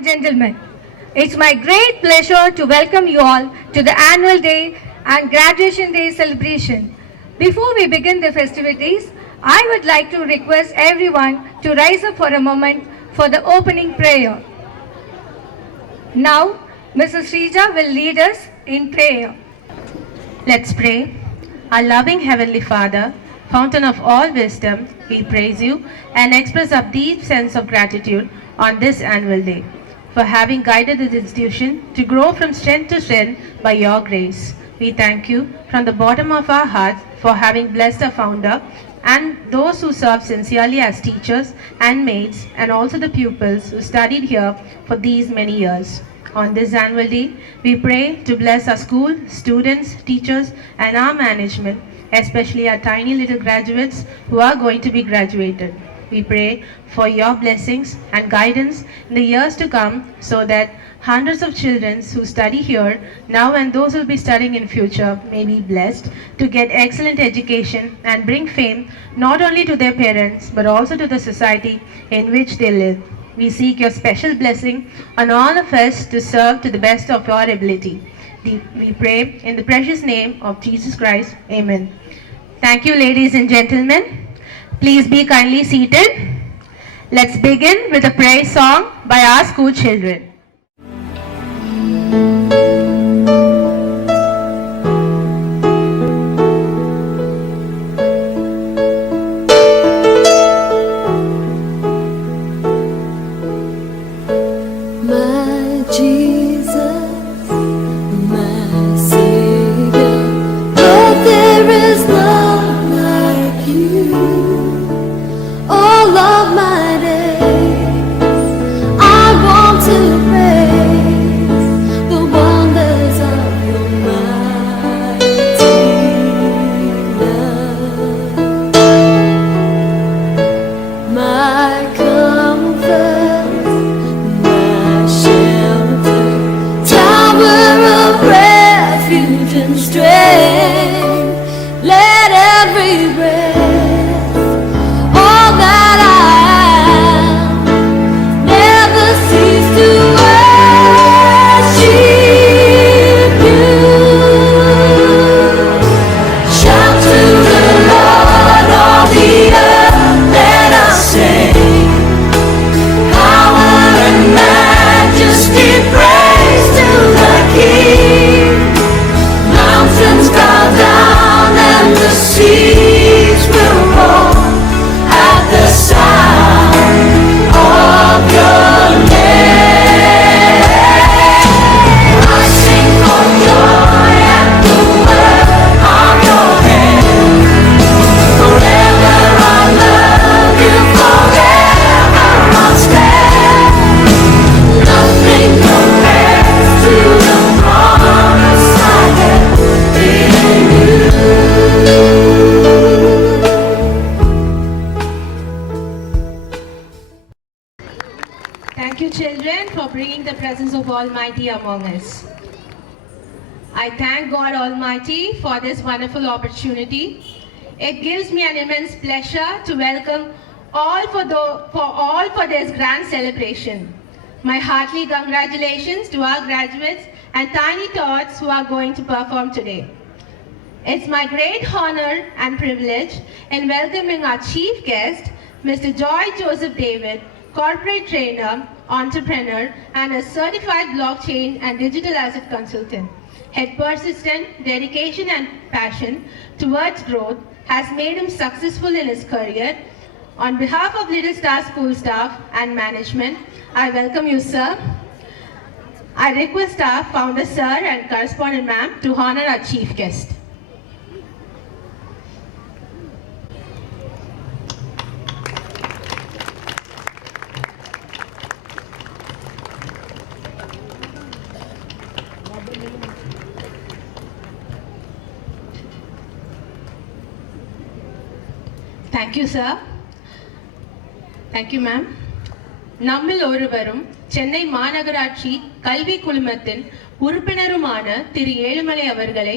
and gentlemen, it's my great pleasure to welcome you all to the annual day and graduation day celebration. Before we begin the festivities, I would like to request everyone to rise up for a moment for the opening prayer. Now, Mrs. Srija will lead us in prayer. Let's pray. Our loving Heavenly Father, fountain of all wisdom, we praise you and express a deep sense of gratitude on this annual day for having guided this institution to grow from strength to strength by your grace. We thank you from the bottom of our hearts for having blessed our founder and those who serve sincerely as teachers and maids, and also the pupils who studied here for these many years. On this annual day, we pray to bless our school, students, teachers, and our management, especially our tiny little graduates who are going to be graduated. We pray for your blessings and guidance in the years to come so that hundreds of children who study here now and those who will be studying in future may be blessed to get excellent education and bring fame not only to their parents but also to the society in which they live. We seek your special blessing on all of us to serve to the best of your ability. We pray in the precious name of Jesus Christ. Amen. Thank you, ladies and gentlemen. Please be kindly seated. Let's begin with a praise song by our school children. Thank you, children, for bringing the presence of Almighty among us. I thank God Almighty for this wonderful opportunity. It gives me an immense pleasure to welcome all for this grand celebration. My heartily congratulations to our graduates and tiny tots who are going to perform today. It's my great honor and privilege in welcoming our chief guest, Mr. Joy Joseph David, corporate trainer, entrepreneur, and a certified blockchain and digital asset consultant. His persistent dedication and passion towards growth has made him successful in his career. On behalf of Little Star School staff and management, I welcome you, sir. I request our founder, sir, and correspondent, ma'am, to honor our chief guest. Thank you, sir. Thank you, ma'am. நம்மில் ஒருவரும் சென்னை மாநகராட்சி கல்வி குழுமத்தின் உறுப்பினருமான திரு ஏழுமலை அவர்களை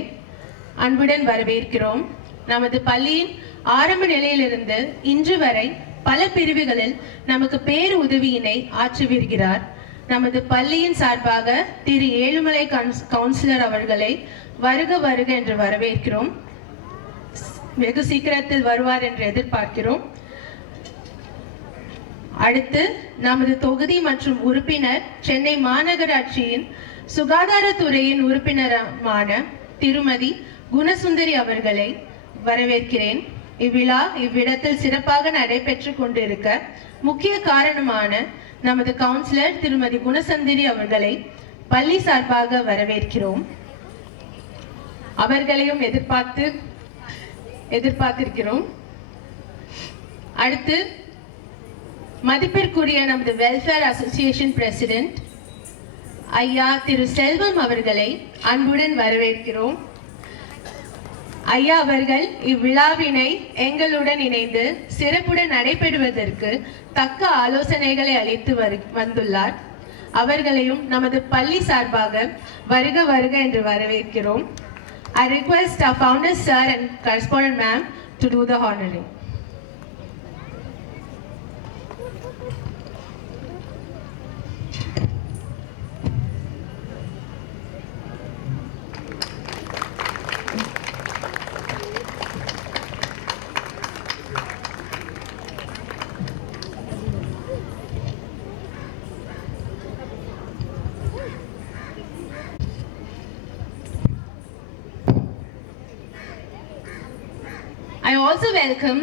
அன்புடன் வரவேற்கிறோம். நமது பள்ளியின் ஆரம்ப நிலையிலிருந்து இன்று வரை பல பிரிவுகளில் நமக்கு பேரு உதவியினை ஆற்றி வருகிறார். நமது பள்ளியின் சார்பாக திரு ஏழுமலை கவுன்சிலர் அவர்களை வருக வருக என்று வரவேற்கிறோம். வெகு சீக்கிரத்தில் வருவார் என்று எதிர்பார்க்கிறோம். அடுத்து நமது தொகுதி மற்றும் உறுப்பினர் சென்னை மாநகராட்சியின் சுகாதாரத்துறையின் உறுப்பினரான திருமதி குணசுந்தரி அவர்களை வரவேற்கிறேன். இவ்விழா இவ்விடத்தில் சிறப்பாக நடைபெற்று கொண்டிருக்க முக்கிய காரணமான நமது கவுன்சிலர் திருமதி குணசுந்தரி அவர்களை பள்ளி சார்பாக வரவேற்கிறோம். அவர்களையும் எதிர்பார்த்திருக்கிறோம். அடுத்து மதிப்பிற்குரிய நமது வெல்ஃபேர் அசோசியேஷன் பிரசிடென்ட் ஐயா திரு செல்வம் அவர்களை அன்புடன் வரவேற்கிறோம். ஐயா அவர்கள் இவ்விழாவினை எங்களுடன் இணைந்து சிறப்புடன் நடைபெறுவதற்கு தக்க ஆலோசனைகளை அளித்து வந்துள்ளார். அவர்களையும் நமது பள்ளி சார்பாக வருக வருக என்று வரவேற்கிறோம். I request our founder sir and correspondent ma'am to do the honoring. I also welcome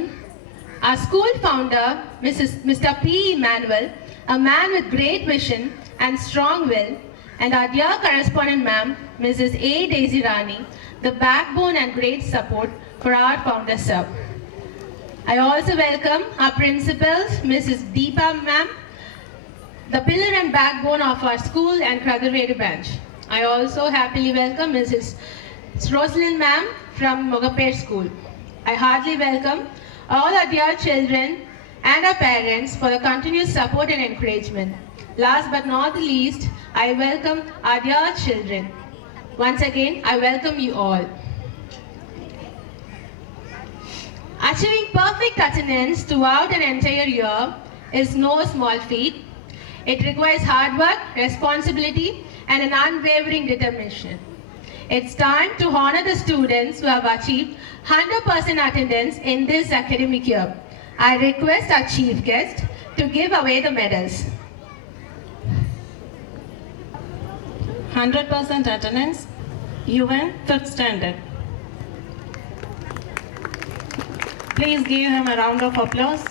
our school founder, Mr. P. Emmanuel, a man with great vision and strong will, and our dear correspondent ma'am, Mrs. A. Daisy Rani, the backbone and great support for our founder, sir. I also welcome our principals, Mrs. Deepa ma'am, the pillar and backbone of our school and Kradurvedu branch. I also happily welcome Mrs. Rosalind ma'am from Mogapet School. I heartily welcome all our dear children and our parents for the continuous support and encouragement. Last but not the least, I welcome our dear children. Once again, I welcome you all. Achieving perfect attendance throughout an entire year is no small feat. It requires hard work, responsibility, and an unwavering determination. It's time to honor the students who have achieved 100% attendance in this academic year. I request our chief guest to give away the medals. 100% attendance, UN 5th standard. Please give him a round of applause.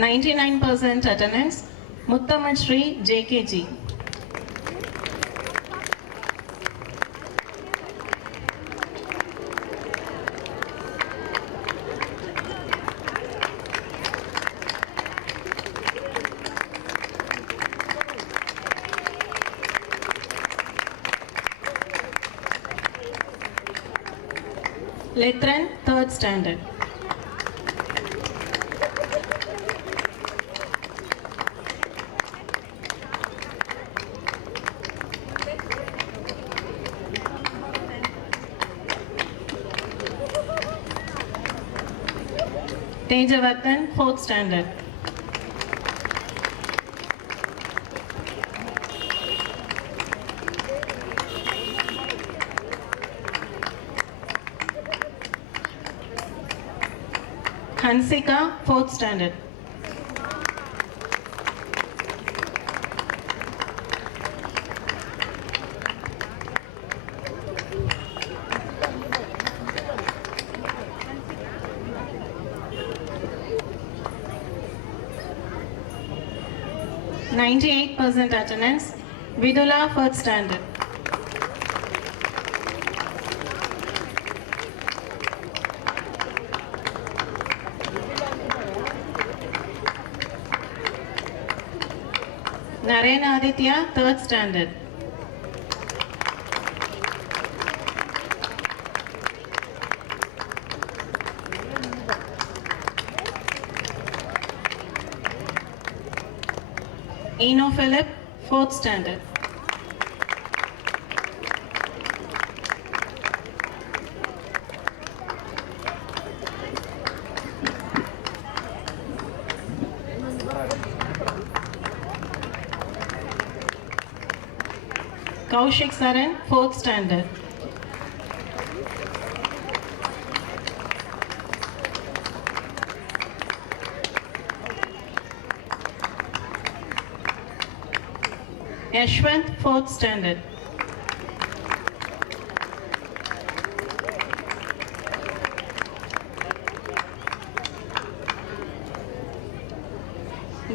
%99% attendance, Muttamad Shri JKG. Letran 3rd standard. Tejavardhan 4th standard. Hansika 4th standard. %98% attendance, Vidula 4th standard. Narayana Aditya, 3rd standard. Eno Philip, 4th standard. Kaushik Saran, 4th standard. Yashwant, 4th standard.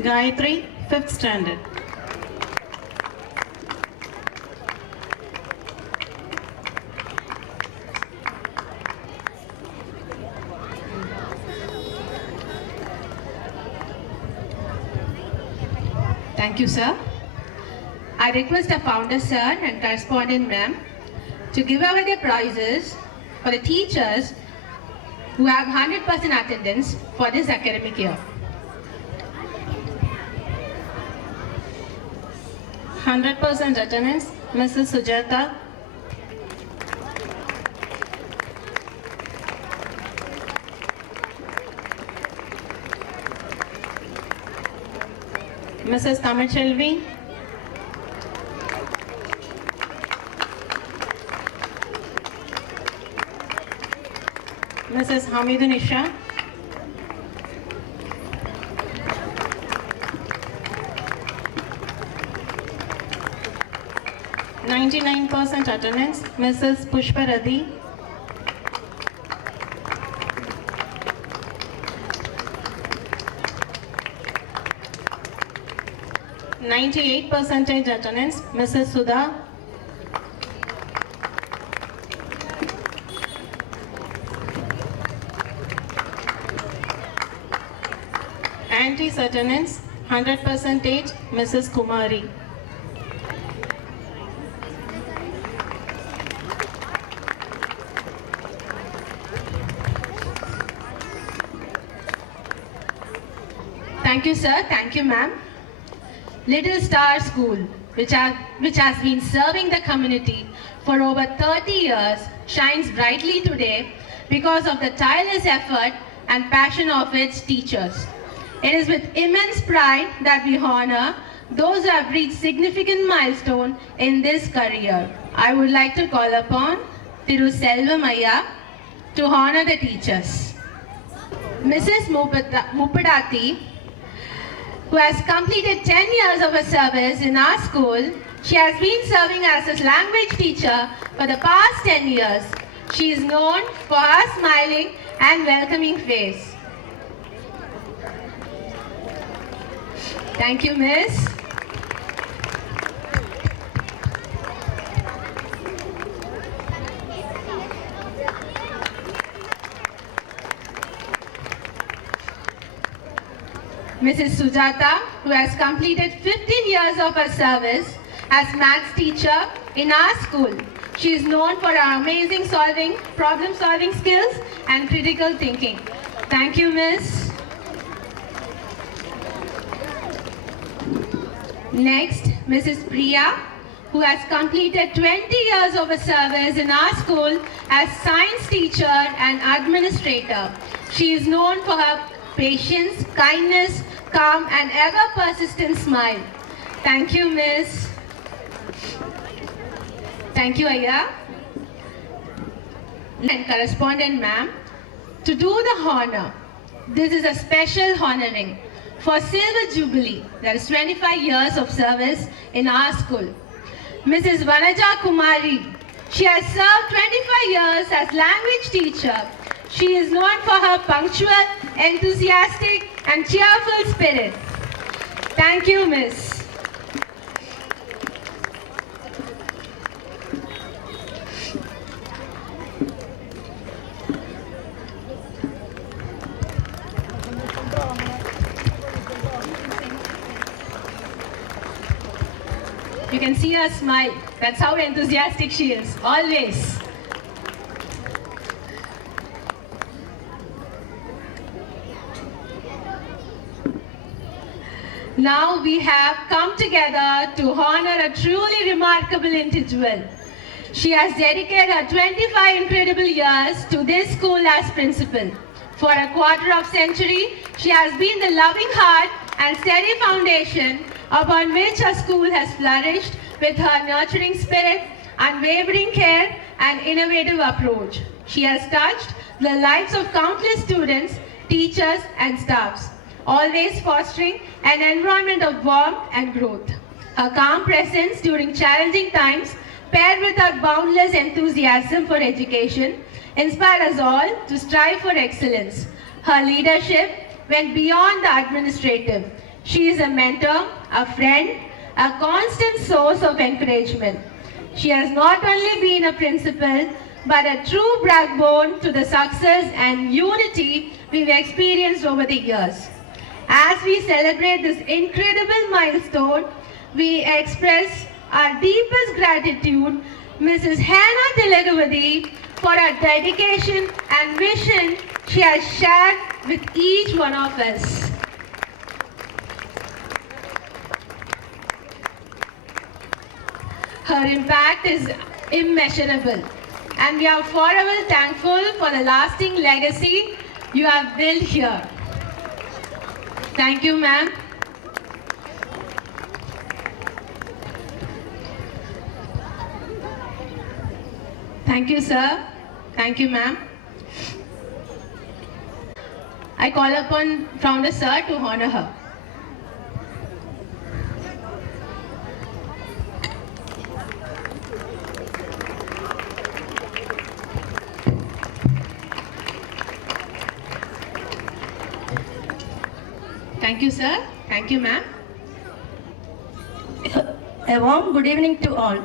Gayatri, 5th standard. Thank you, sir. I request the founder, sir, and correspondent, ma'am, to give away the prizes for the teachers who have 100% attendance for this academic year. 100% attendance, Mrs. Sujata. Mrs. Tamachelvi. Mrs. Hamidunisha. %99 attendance, Mrs. Pushpa Radhi. %98 attendance, Mrs. Sudha. Antis attendance, 100%, Mrs. Kumari. Thank you, sir. Thank you, ma'am. Little Star School, which has been serving the community for over 30 years, shines brightly today because of the tireless effort and passion of its teachers. It is with immense pride that we honor those who have reached significant milestone in this career. I would like to call upon Thiru Selvamayya to honor the teachers. Mrs. Mupadati, who has completed 10 years of her service in our school. She has been serving as a language teacher for the past 10 years. She is known for her smiling and welcoming face. Thank you, Miss. Mrs. Sujata, who has completed 15 years of her service as maths teacher in our school. She is known for her amazing problem-solving skills and critical thinking. Thank you, Miss. Next, Mrs. Priya, who has completed 20 years of her service in our school as science teacher and administrator. She is known for her patience, kindness, calm and ever-persistent smile. Thank you, Miss. Thank you, Aya. And correspondent, ma'am, to do the honor. This is a special honoring for Silver Jubilee, that is 25 years of service in our school. Mrs. Vanaja Kumari, she has served 25 years as language teacher. She is known for her punctual, enthusiastic and cheerful spirit. Thank you, Miss. can see her smile. That's how enthusiastic she is, always. Now we have come together to honor a truly remarkable individual. She has dedicated her 25 incredible years to this school as principal. For a quarter of century, she has been the loving heart and steady foundation upon which our school has flourished with her nurturing spirit, unwavering care, and innovative approach. She has touched the lives of countless students, teachers, and staffs, always fostering an environment of warmth and growth. Her calm presence during challenging times, paired with her boundless enthusiasm for education, inspire us all to strive for excellence. Her leadership went beyond the administrative. She is a mentor, a friend, a constant source of encouragement. She has not only been a principal, but a true backbone to the success and unity we've experienced over the years. As we celebrate this incredible milestone, we express our deepest gratitude, Mrs. Hannah Tilagavadi, for her dedication and vision she has shared with each one of us. Her impact is immeasurable, and we are forever thankful for the lasting legacy you have built here. Thank you, ma'am. Thank you, sir. Thank you, ma'am. I call upon Founder Sir to honor her. Thank you, sir. Thank you, ma'am. A warm good evening to all.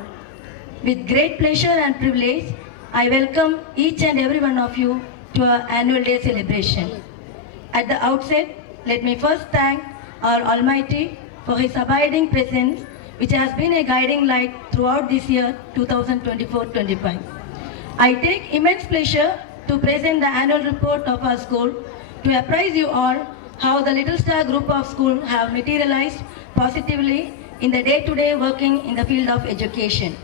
With great pleasure and privilege, I welcome each and every one of you to our annual day celebration. At the outset, let me first thank our Almighty for His abiding presence, which has been a guiding light throughout this year 2024-25. I take immense pleasure to present the annual report of our school to apprise you all how the Little Star group of schools have materialized positively in the day-to-day working in the field of education.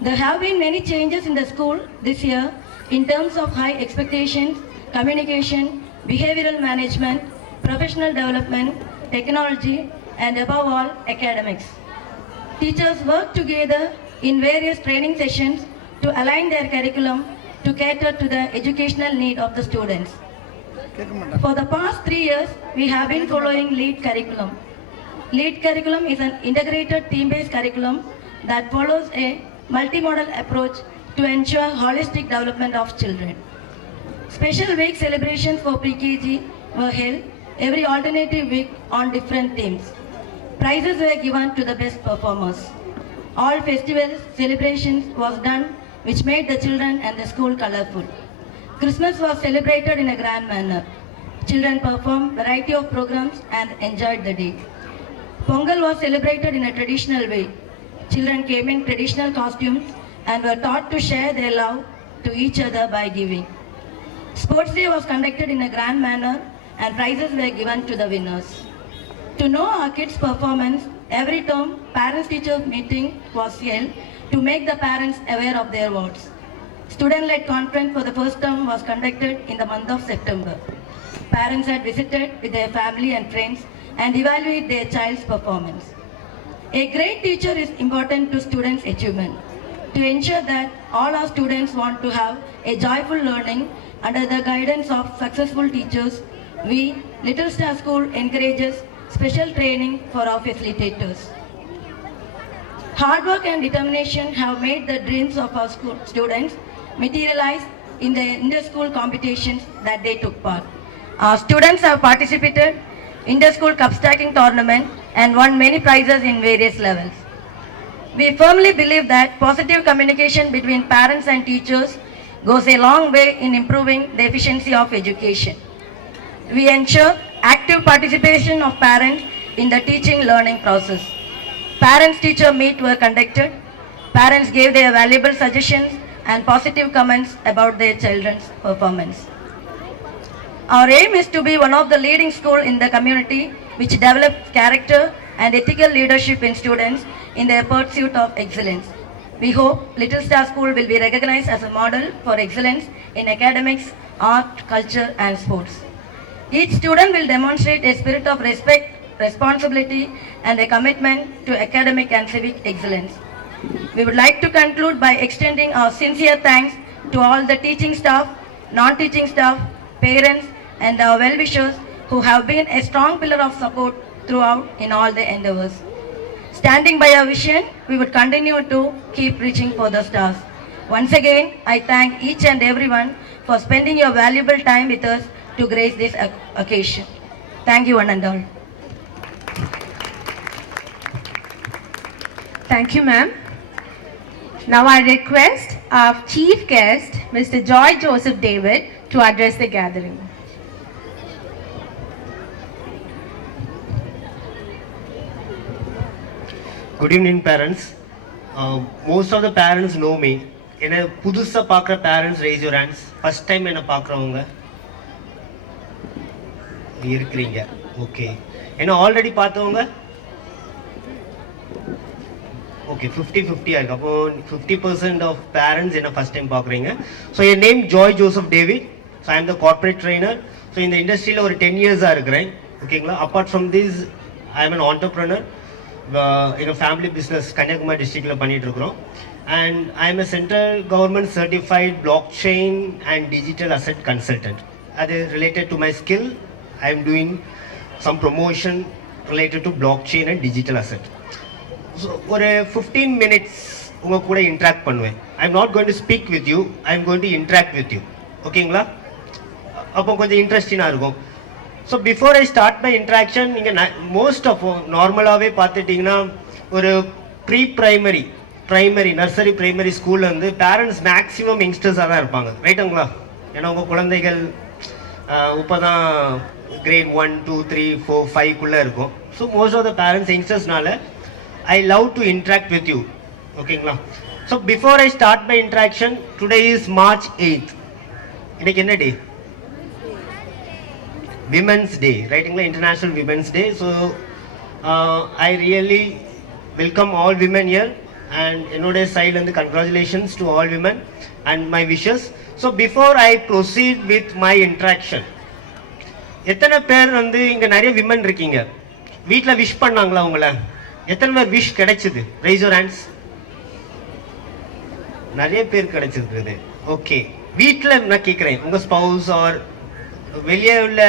There have been many changes in the school this year in terms of high expectations, communication, behavioral management, professional development, technology, and above all, academics. Teachers work together in various training sessions to align their curriculum to cater to the educational need of the students. For the past 3 years, we have been following LEAD curriculum. LEAD curriculum is an integrated team-based curriculum that follows a multimodal approach to ensure holistic development of children. Special week celebrations for pre-KG were held every alternative week on different themes. Prizes were given to the best performers. All festivals, celebrations was done which made the children and the school colorful. Christmas was celebrated in a grand manner. Children performed variety of programs and enjoyed the day. Pongal was celebrated in a traditional way. Children came in traditional costumes and were taught to share their love to each other by giving. Sports Day was conducted in a grand manner and prizes were given to the winners. To know our kids' performance, every term parents-teachers meeting was held to make the parents aware of their wards. Student-led conference for the first term was conducted in the month of September. Parents had visited with their family and friends and evaluated their child's performance. A great teacher is important to students' achievement. To ensure that all our students want to have a joyful learning under the guidance of successful teachers, we, Little Star School, encourages special training for our facilitators. Hard work and determination have made the dreams of our school students materialize in the inter-school competitions that they took part. Our students have participated in the school cup stacking tournament and won many prizes in various levels. We firmly believe that positive communication between parents and teachers goes a long way in improving the efficiency of education. We ensure active participation of parents in the teaching learning process. Parents-teacher meet were conducted. Parents gave their valuable suggestions and positive comments about their children's performance. Our aim is to be one of the leading schools in the community which develops character and ethical leadership in students in their pursuit of excellence. We hope Little Star School will be recognized as a model for excellence in academics, art, culture and sports. Each student will demonstrate a spirit of respect, responsibility and a commitment to academic and civic excellence. We would like to conclude by extending our sincere thanks to all the teaching staff, non-teaching staff, parents and our well-wishers who have been a strong pillar of support throughout in all the endeavors. Standing by our vision, we would continue to keep reaching for the stars. Once again, I thank each and everyone for spending your valuable time with us to grace this occasion. Thank you one and all. Thank you, ma'am. Now I request our chief guest, Mr. Joy Joseph David, to address the gathering. Good evening, parents. Most of the parents know me. என்ன புதுசா பார்க்குற parents raise your hands. First time என்ன பார்க்குறவங்க இருக்கிறீங்க. ஓகே. என்ன ஆல்ரெடி பார்த்தவங்க? ஓகே, 50-50 இருக்கு. அப்போ 50% of parents என்ன first time பார்க்குறீங்க. So your name Joy Joseph David. So I am the corporate trainer. So இந்த இண்டஸ்ட்ரியில் ஒரு 10 years-ஆ இருக்கிறேன். ஓகேங்களா? Apart from this, I am an entrepreneur. எங்கள் ஃபேமிலி பிஸ்னஸ் கன்னியாகுமரி டிஸ்ட்ரிக்டில் பண்ணிகிட்டு இருக்கிறோம். And I am a central government certified blockchain and digital asset consultant. அது related to my skill I am doing some promotion related to blockchain and digital asset. So ஒரு 15 minutes உங்கள் கூட interact பண்ணுவேன். I am not going to speak with you, I am going to interact with you. ஓகேங்களா? அப்போ கொஞ்சம் இன்ட்ரெஸ்டிங்காக இருக்கும். So before I start my interaction, நீங்கள் மோஸ்ட் ஆஃப் நார்மலாகவே பார்த்துட்டிங்கன்னா ஒரு ப்ரைமரி நர்சரி பிரைமரி ஸ்கூலில் வந்து பேரண்ட்ஸ் மேக்ஸிமம் யங்ஸ்டர்ஸாக தான் இருப்பாங்க, ரைட்டுங்களா? ஏன்னா உங்கள் குழந்தைகள் இப்போ தான் கிரேட் 1, 2, 3, 4, 5 இருக்கும். So most of the parents யங்ஸ்டர்ஸ்னால I love to interact with you. ஓகேங்களா? So before I start my interaction, today is March 8th. இன்னைக்கு என்ன டே? Women's Day, right? International Women's Day. So I really welcome all women here, and என்னோட side and congratulations to all women and my wishes. So before I proceed with my interaction, எத்தனை பேர் வந்து இங்க நிறைய women இருக்கீங்க, வீட்ல விஷ் பண்ணாங்களா உங்களை? எத்தனை பேர் விஷ் கிடைச்சது? Raise your hands. நிறைய பேர் கிடைச்சிருக்குது. ஓகே, வீட்ல நான் கேட்குறேன், உங்க ஸ்பவுஸ் ஆர் வெளியே உள்ள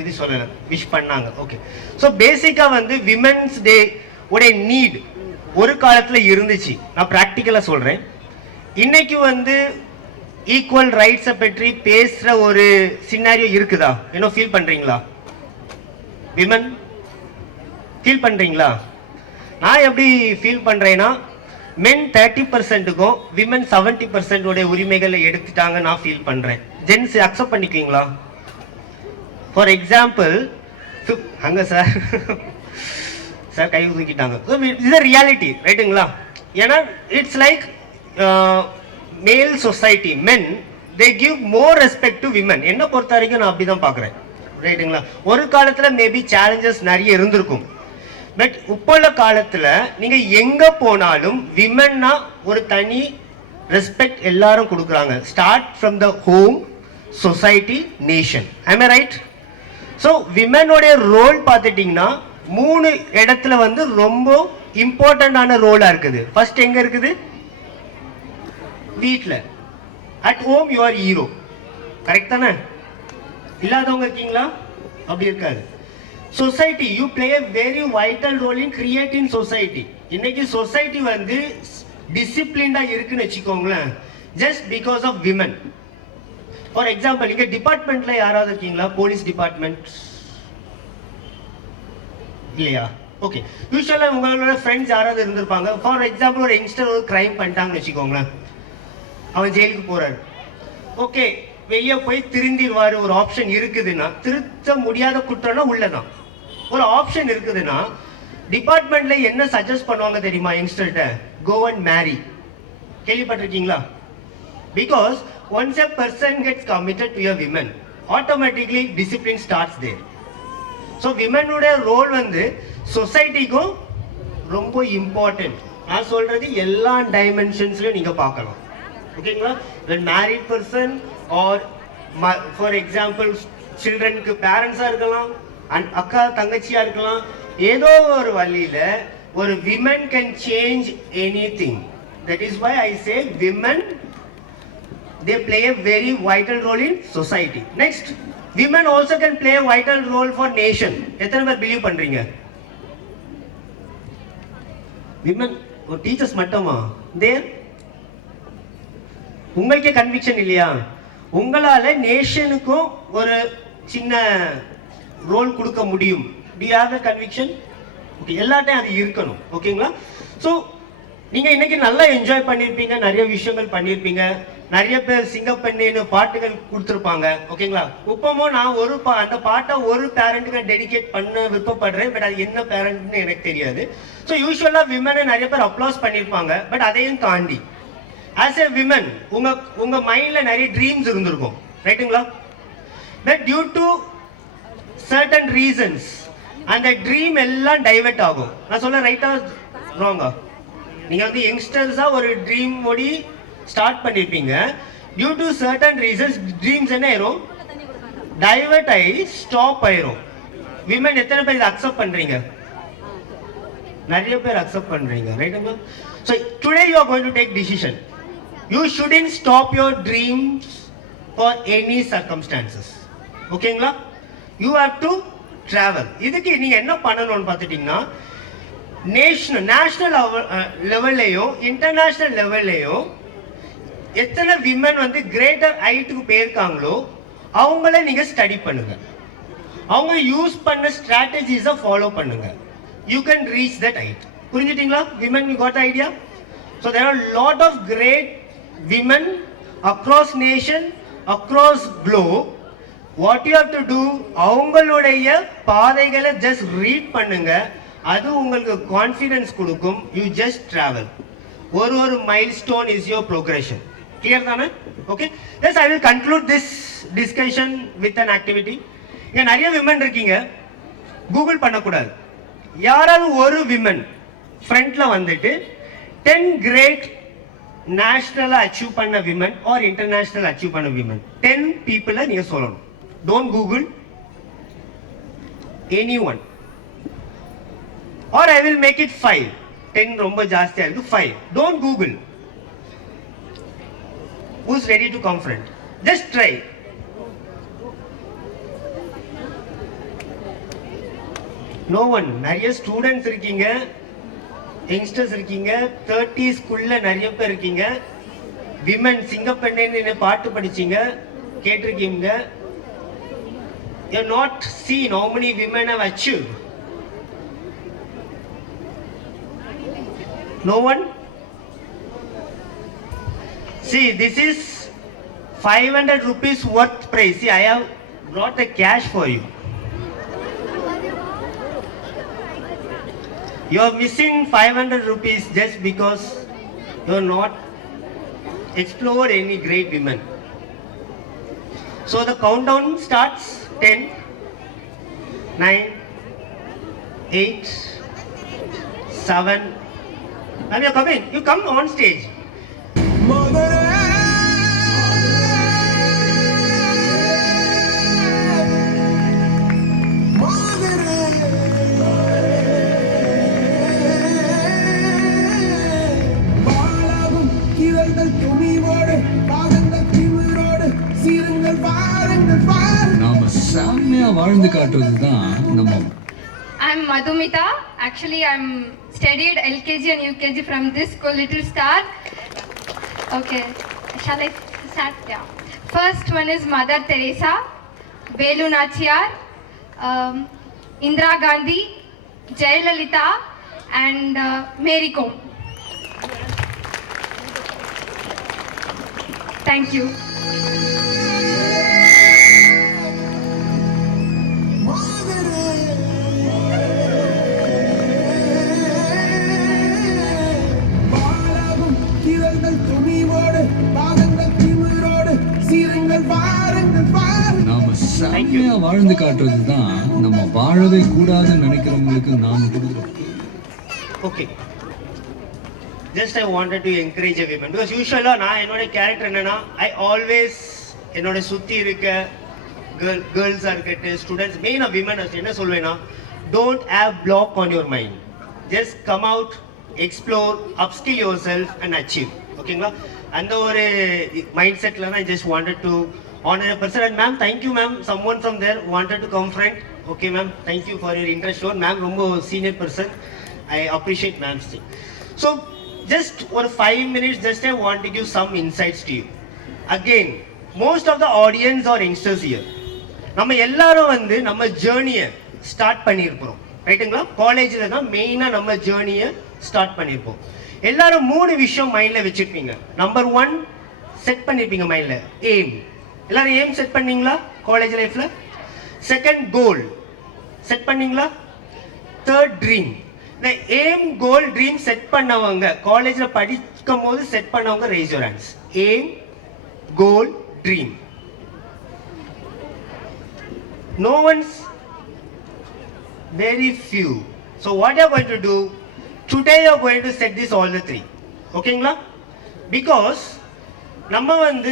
இது சொல்லல விஷ் பண்ணாங்க. ஓகே, ஸோ பேசிக்காக வந்து விமென்ஸ் டே உடைய நீட் ஒரு காலத்தில் இருந்துச்சு. நான் ப்ராக்டிக்கலாக சொல்கிறேன். இன்னைக்கு வந்து ஈக்குவல் ரைட்ஸை பற்றி பேசுகிற ஒரு சினாரியோ இருக்குதா? இன்னும் ஃபீல் பண்ணுறீங்களா? விமன் ஃபீல் பண்ணுறீங்களா? நான் எப்படி ஃபீல் பண்ணுறேன்னா, மென் 30%க்கும் விமன் 70% உடைய உரிமைகளை எடுத்துட்டாங்க நான் ஃபீல் பண்ணுறேன். ஜென்ஸ் அக்செப்ட் பண்ணிக்குவீங்களா? ஃபார் எக்ஸாம்பிள், அங்கே சார் கை தூக்கிட்டாங்க. இது ரியாலிட்டி, ரைட்டுங்களா? ஏன்னா it's like male society, men they give more respect to women. என்னை பொறுத்த வரைக்கும் நான் அப்படி தான் பார்க்குறேன், ரைட்டுங்களா? ஒரு காலத்தில் மேபி சேலஞ்சஸ் நிறைய இருந்திருக்கும். பட் இப்போ உள்ள காலத்தில் நீங்கள் எங்கே போனாலும் விமன்னா ஒரு தனி ரெஸ்பெக்ட் எல்லாரும் கொடுக்குறாங்க. Start from the home, society, nation. I'm I right? So விமனோடைய ரோல் பார்த்துட்டிங்கன்னா 3 இடத்துல வந்து ரொம்ப இம்பார்ட்டண்டான ரோலாக இருக்குது. ஃபர்ஸ்ட் எங்கே இருக்குது? வீட்டில். At home you are hero, correct தானே? இல்லாதவங்க இருக்கீங்களா? அப்படி இருக்காது. Society, you play a very vital role in creating society. இன்னைக்கு சொசைட்டி வந்து டிசிப்ளின்டாக இருக்குன்னு வச்சுக்கோங்களேன், just because of women. For example, இங்கே டிபார்ட்மெண்ட்டில் யாராவது இருக்கீங்களா? போலீஸ் டிபார்ட்மெண்ட் இல்லையா? ஓகே, யூஸ்வலாக உங்களோட ஃப்ரெண்ட்ஸ் யாராவது இருந்திருப்பாங்க. ஃபார் எக்ஸாம்பிள், ஒரு யங்ஸ்டர் ஒரு கிரைம் பண்ணிட்டாங்கன்னு வச்சுக்கோங்களேன், அவன் ஜெயிலுக்கு போகிறாரு. ஓகே, வெளியே போய் திருந்திடுவார், ஒரு ஆப்ஷன் இருக்குதுன்னா. திருத்த முடியாத குற்றம்னா உள்ளதான். ஒரு ஆப்ஷன் இருக்குதுன்னா டிபார்ட்மெண்ட்ல என்ன சஜஸ்ட் பண்ணுவாங்க தெரியுமா யங்ஸ்டர்கிட்ட? கோ அண்ட் மேரி. கேள்விப்பட்டிருக்கீங்களா? Because once a person gets committed to a woman, automatically discipline starts there. So விமனுடைய ரோல் வந்து சொசைட்டிக்கும் ரொம்ப இம்பார்ட்டன்ட். நான் சொல்றது எல்லா டைமென்ஷன்ஸ்லையும் நீங்க பார்க்கலாம். ஓகேங்களா? when married person or for example சில்ட்ரனுக்கு பேரண்ட்ஸா இருக்கலாம், அண்ட் அக்கா தங்கச்சியா இருக்கலாம், ஏதோ ஒரு வழியில ஒரு women can change anything. That is why I say women they play a very vital role in society. Next, women also can play a vital role for nation. எத்தனை பேர் பிலீவ் பண்றீங்க? விமன் ஒரு டீச்சர்ஸ் மட்டுமா? தேர் உங்களுக்கே கன்விக்ஷன் இல்லையா? உங்களால நேஷனுக்கும் ஒரு சின்ன ரோல் கொடுக்க முடியும். Do you have a conviction? Okay, எல்லாத்தையும் அது இருக்கணும். ஓகேங்களா? ஸோ நீங்க இன்னைக்கு நல்லா என்ஜாய் பண்ணியிருப்பீங்க, நிறைய விஷயங்கள் பண்ணியிருப்பீங்க, நிறைய பேர் சிங்கப்பெண்ணின்னு பாட்டுகள் கொடுத்துருப்பாங்க. ஓகேங்களா? இப்பவும் நான் அந்த பாட்டை ஒரு பேரண்ட்டுக்கு டெடிகேட் பண்ண விருப்பப்படுறேன். பட் அது என்ன பேரண்ட்னு எனக்கு தெரியாது. ஸோ யூஸ்வலா விமனை நிறைய பேர் அப்ளாஸ் பண்ணியிருப்பாங்க. பட் அதையும் தாண்டி ஆஸ் எ விமன் உங்க மைண்ட்ல நிறைய ட்ரீம்ஸ் இருந்திருக்கும், ரைட்டுங்களா? But due to certain reasons அந்த ட்ரீம் எல்லாம் டைவர்ட் ஆகும். நான் சொல்ல ரைட்டா ராங்கா? நீங்க வந்து யங்ஸ்டர்ஸா ஒரு ட்ரீம் ஓடி ஸ்டார்ட் பண்ணிருப்பீங்க. Due to certain reasons dreams என்ன ஆயிரும்? டைவர்ட் ஆகி ஸ்டாப் ஆயிரும். விமன் எத்தனை பேர் இதை அக்செப்ட் பண்றீங்க? நிறைய பேர் அக்செப்ட் பண்றீங்க, ரைட்டுங்களா? So today you are going to take decision. You shouldn't stop your dreams for any circumstances. ஓகேங்களா? You have to travel. இதுக்கு நீங்க என்ன பண்ணணும்னு பார்த்துட்டீங்கன்னா, நேஷனல் லெவல்லையும் இன்டர்நேஷனல் லெவல்லையும் எத்தனை விமன் வந்து கிரேட்டர் ஹைட்டுக்கு போயிருக்காங்களோ அவங்கள நீங்க ஸ்டடி பண்ணுங்க. அவங்க யூஸ் பண்ண ஸ்ட்ராட்டஜிஸை ஃபாலோ பண்ணுங்க. You can reach that height. புரிஞ்சுட்டீங்களா? Women, you got idea? So there are lot of great women across nation, across globe. What you have to do, அவங்களுடைய பாதைகளை ஜஸ்ட் ரீட் பண்ணுங்க. அது உங்களுக்கு கான்ஃபிடன்ஸ் கொடுக்கும். You just travel. ஒரு milestone is your progression. Clear தானே? Okay, yes, I will conclude this discussion with an activity. இங்க நிறைய விமன் இருக்கீங்க, கூகுள் பண்ணக்கூடாது. யாராவது ஒரு விமன் ஃப்ரண்ட்ல வந்துட்டு 10 கிரேட் நேஷனலா அச்சீவ் பண்ண விமன் ஆர் இன்டர்நேஷனல் அச்சீவ் பண்ண விமன் 10 பீப்புளை நீங்க சொல்லணும். Don't Google any one. Or I will make it 5. 10 ரொம்ப ஜாஸ்தியா இருக்கு, 5. Don't Google. Who's ready to confront? Just try. No one. நிறைய ஸ்டூடெண்ட்ஸ் இருக்கீங்க, யங்ஸ்டர்ஸ் இருக்கீங்க, 30s குள்ள நிறைய பேர் இருக்கீங்க. விமன் சிங்கப்பெண்ணேன்னு பாட்டு படிச்சீங்க, கேட்டிருக்கீங்க. You have not seen how many women have achieved. No one? See, this is 500 rupees worth price. See, I have brought the cash for you. You are missing 500 rupees just because you are not explored any great women. So the countdown starts. 10, 9, 8, 7. Now you come in. You come on stage. நாம சாமியா வாழ்ந்து காட்டுறது தான் நம்ம. I'm Madhumita. Actually, I'm studied LKG and UKG from this school, Little Star. Okay, shall I start? Yeah. First one is Mother Teresa, Velu Nachiyar, Indira Gandhi, Jayalalitha, and Mary Kom. Thank you. செம்மையா வாழ்ந்து காட்டுறது தான் நம்ம வாழவே கூடாதுன்னு நினைக்கிறவங்களுக்கு நாம கொடுக்குறோம். Okay, just I wanted to encourage a women. Because யூஸ்வலாக நான் என்னோட கேரக்டர் என்னன்னா, ஐ ஆல்வேஸ் என்னோட சுற்றி இருக்க கேர்ள்ஸாக இருக்கட்டும், ஸ்டூடெண்ட்ஸ், மெயினாக விமன் என்ன சொல்வேன்னா, don't have block on your mind, just come out, explore, upskill your self and achieve. ஓகேங்களா? அந்த ஒரு மைண்ட் செட்டில் தான் I just wanted to honor a person. And ma'am, thank you ma'am, someone from there wanted to come front. Okay ma'am, thank you for your interest shown. Ma'am, ரொம்ப senior person, I appreciate ma'am's thing. So just for 5 minutes, just I want to give some insights to you. Again, most of the audience or youngsters here, நம்ம எல்லாரும் வந்து நம்ம ஜேர்னியை ஸ்டார்ட் பண்ணியிருப்போம், ரைட்டுங்களா? காலேஜில் தான் மெயினாக நம்ம ஜேர்னியை ஸ்டார்ட் பண்ணியிருப்போம். எல்லாரும் 3 விஷயம் மைண்டில் வச்சுருப்பீங்க. நம்பர் 1 செட் பண்ணியிருப்பீங்க மைண்டில், எய்ம். எல்லாரும் எய்ம் செட் பண்ணீங்களா காலேஜ் லைஃப்பில்? செகண்ட் கோல் செட் பண்ணீங்களா? Third dream. இந்த எய்ம், கோல், ட்ரீம் செட் பண்ணவங்க, காலேஜில் படிக்கும் போது செட் பண்ணவங்க raise your hands. Aim, goal, dream. No one's, very few. So what you are going to do today, you are going to set this all the 3. ஓகேங்களா? Because நம்ம வந்து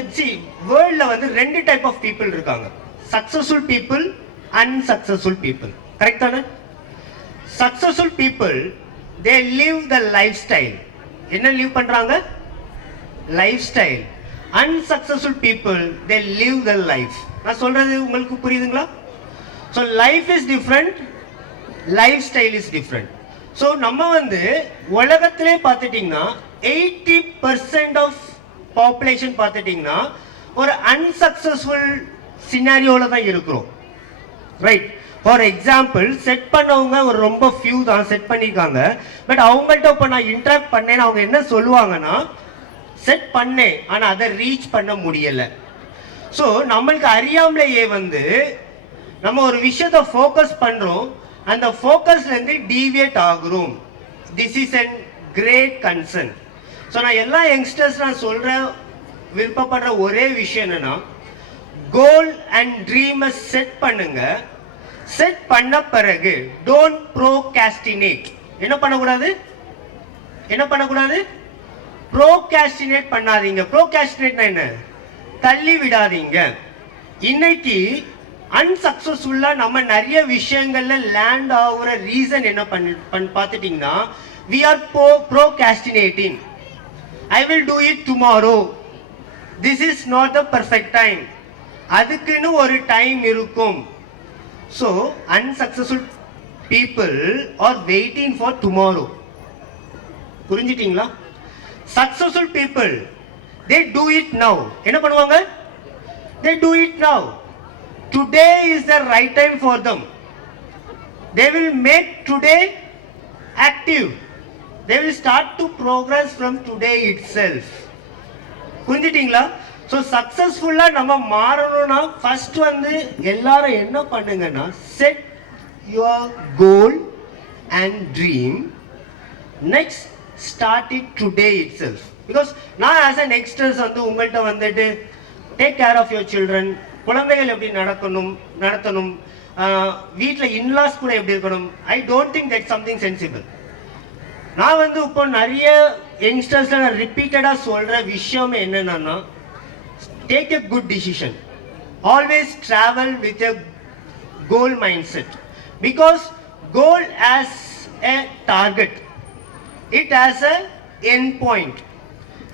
வேர்ல்ட்ல வந்து 2 டைப் ஆஃப் பீப்புள் இருக்காங்க, successful people, unsuccessful people. Correct தானே? Successful people they live the lifestyle. என்ன live பண்றாங்க? Lifestyle. Unsuccessful people they live the life. நான் சொல்றது உங்களுக்கு புரியுதுங்களா? So life is different, lifestyle is different. So நம்ம வந்து உலகத்திலே பார்த்துட்டிங்கன்னா 80% ஆஃப் பாப்புலேஷன் பார்த்துட்டிங்கன்னா ஒரு அன்சக்சஸ்ஃபுல் சினாரியோவில் தான் இருக்கிறோம், ரைட்? ஃபார் எக்ஸாம்பிள், செட் பண்ணவங்க ஒரு ரொம்ப ஃபியூ தான் செட் பண்ணியிருக்காங்க. பட் அவங்கள்ட்ட இப்போ நான் இன்ட்ராக்ட் பண்ணேன்னு அவங்க என்ன சொல்லுவாங்கன்னா, செட் பண்ணேன் ஆனால் அதை ரீச் பண்ண முடியலை. ஸோ நம்மளுக்கு அறியாமலேயே வந்து நம்ம ஒரு விஷயத்தை ஃபோக்கஸ் பண்ணுறோம், அந்த ஃபோக்கஸ்லேருந்து டீவியேட் ஆகுறோம். This is an great concern. So நான் எல்லா யங்ஸ்டர்ஸ் நான் சொல்கிற விருப்பப்படுற ஒரே விஷயம் என்னன்னா, கோல் அண்ட் ட்ரீமை செட் பண்ணுங்க. செட் பண்ண பிறகு டோன்ட் ப்ரோகாஸ்டினேட். என்ன பண்ணக்கூடாது? என்ன பண்ணக்கூடாது? ப்ரோகாஸ்டினேட் பண்ணாதீங்க. ப்ரோகாஸ்டினேட்னா என்ன? தள்ளி விடாதீங்க. இன்னைக்கு அன்சக்சஸ்ஃபுல்லா நம்ம நிறைய விஷயங்கள்ல லேண்ட் ஆகுற ரீசன் என்ன பார்த்துட்டீங்கன்னா, we are procrastinating. I will do it tomorrow. This is not the perfect time. அதுக்குன்னு ஒரு டைம் இருக்கும். So unsuccessful people are waiting for tomorrow. புரிஞ்சிட்டீங்களா? Successful people, they do it now. என்ன பண்ணுவாங்க? They do it now. Today is the right time for them. They will make today active. They will start to progress from today itself. புரிஞ்சிட்டீங்களா? So சக்ஸஸ்ஃபுல்லாக நம்ம மாறணும்னா first வந்து எல்லாரும் என்ன பண்ணுங்கன்னா, set your goal and dream. Next start it today itself. Because நான் as a youngsters வந்து உங்கள்கிட்ட வந்துட்டு take care of your children, குழந்தைகள் எப்படி நடத்தணும், வீட்டில் இன்லாஸ் கூட எப்படி இருக்கணும். I don't think that something sensible. நான் வந்து இப்போ நிறைய யங்ஸ்டர்ஸில் நான் ரிப்பீட்டடாக சொல்கிற விஷயம் என்னென்னா, take a good decision. Always travel with a goal mindset. Because goal has a target. It has a end point.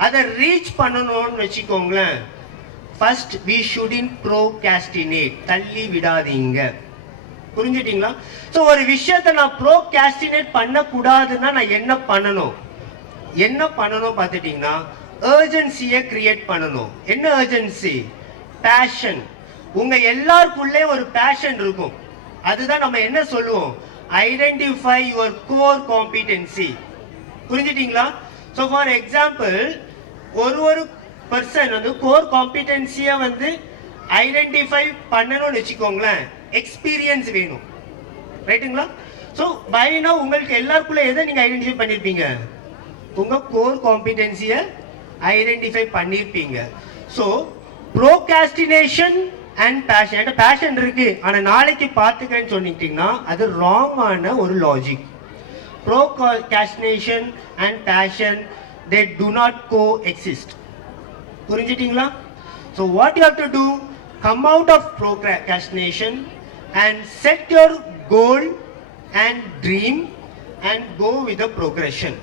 அதை ரீச் பண்ணணும்னு வச்சுக்கோங்களேன், ஃபர்ஸ்ட் we shouldn't procrastinate. தள்ளி விடாதீங்க. புரிஞ்சுட்டீங்களா? ஸோ ஒரு விஷயத்தை நான் ப்ரோகாஸ்டினேட் பண்ணக்கூடாதுன்னா நான் என்ன பண்ணணும் பார்த்துட்டீங்கன்னா, அர்ஜென்சியை கிரியேட் பண்ணணும். என்ன அர்ஜென்சி? பேஷன். உங்க எல்லாருக்குள்ளே ஒரு பேஷன் இருக்கும். அதுதான் நம்ம என்ன சொல்லுவோம், ஐடென்டிஃபை யுவர் கோர் காம்பிடென்சி. புரிஞ்சுட்டீங்களா? ஸோ ஃபார் எக்ஸாம்பிள், ஒரு பர்சன் வந்து கோர் காம்பிடென்சியை வந்து ஐடென்டிஃபை பண்ணணும்னு வச்சுக்கோங்களேன், எக்ஸ்பீரியன்ஸ் வேணும், ரைட்டுங்களா? ஸோ பைனா உங்களுக்கு எல்லாருக்குள்ள எதை நீங்க ஐடென்டிஃபை பண்ணிருப்பீங்க? உங்க கோர் காம்பிடென்சியை ஐடென்டிஃபை பண்ணிருப்பீங்க. So procrastination and passion. என்கிட்ட பேஷன் இருக்கு ஆனா நாளைக்கு பார்த்துக்கிறேன்னு சொன்னிட்டீங்கன்னா அது ராங்கான ஒரு logic. Procrastination and passion they do not coexist. புரிஞ்சிட்டீங்களா? So what you have to do, come out of procrastination and set your goal and dream and go with the progression.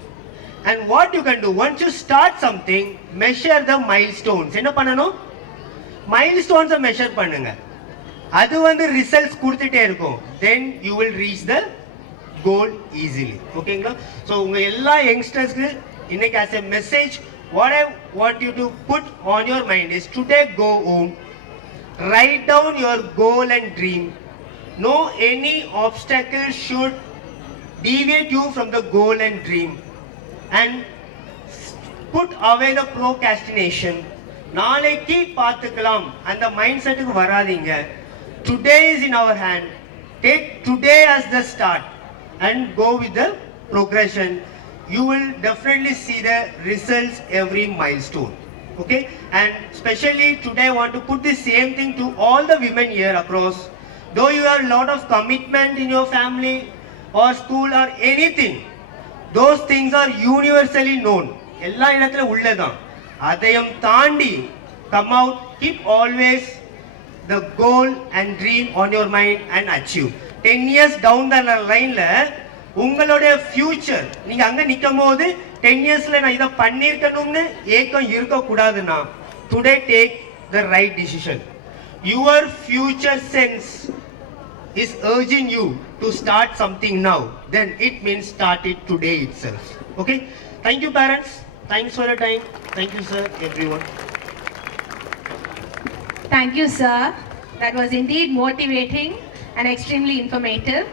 And what you can do, once you start something, measure the milestones. என்ன பண்ணணும்? milestones measure பண்ணுங்க. அது வந்து ரிசல்ட்ஸ் கொடுத்துட்டே இருக்கும். then you will reach the goal easily. ஓகேங்களா? so உங்க எல்லா யங்ஸ்டர்ஸ்க்கு இன்னைக்கு as a message, what I want you to put on your mind is today go home, write down your goal and dream. No any obstacle should deviate you from the goal and dream, and put away the procrastination. நாளைக்கு பார்த்துக்கலாம் அந்த மைண்ட் செட்டுக்கு வராதீங்க. Today is in our hand. Take today as the start and go with the progression. You will definitely see the results every milestone. Okay, and especially today I want to put the same thing to all the women here across. Though you have a lot of commitment in your family or school or anything, those things are universally known. எல்லா இடத்துல உள்ளதான். அதையும் தாண்டி come out, keep always the goal and dream on your mind and achieve. 10 years down the line ல உங்களுடைய ஃபியூச்சர் நீங்க அங்க நிக்கும் போது 10 இயர்ஸ்ல நான் இத பண்ணிருக்கணும்னு ஏக்கம் இருக்க கூடாதுன்னா today take the right decision. Your future sense is urging you to start something now, then it means start it today itself. Okay, thank you parents, thanks for your time. Thank you sir, everyone. Thank you, sir. That was indeed motivating and extremely informative.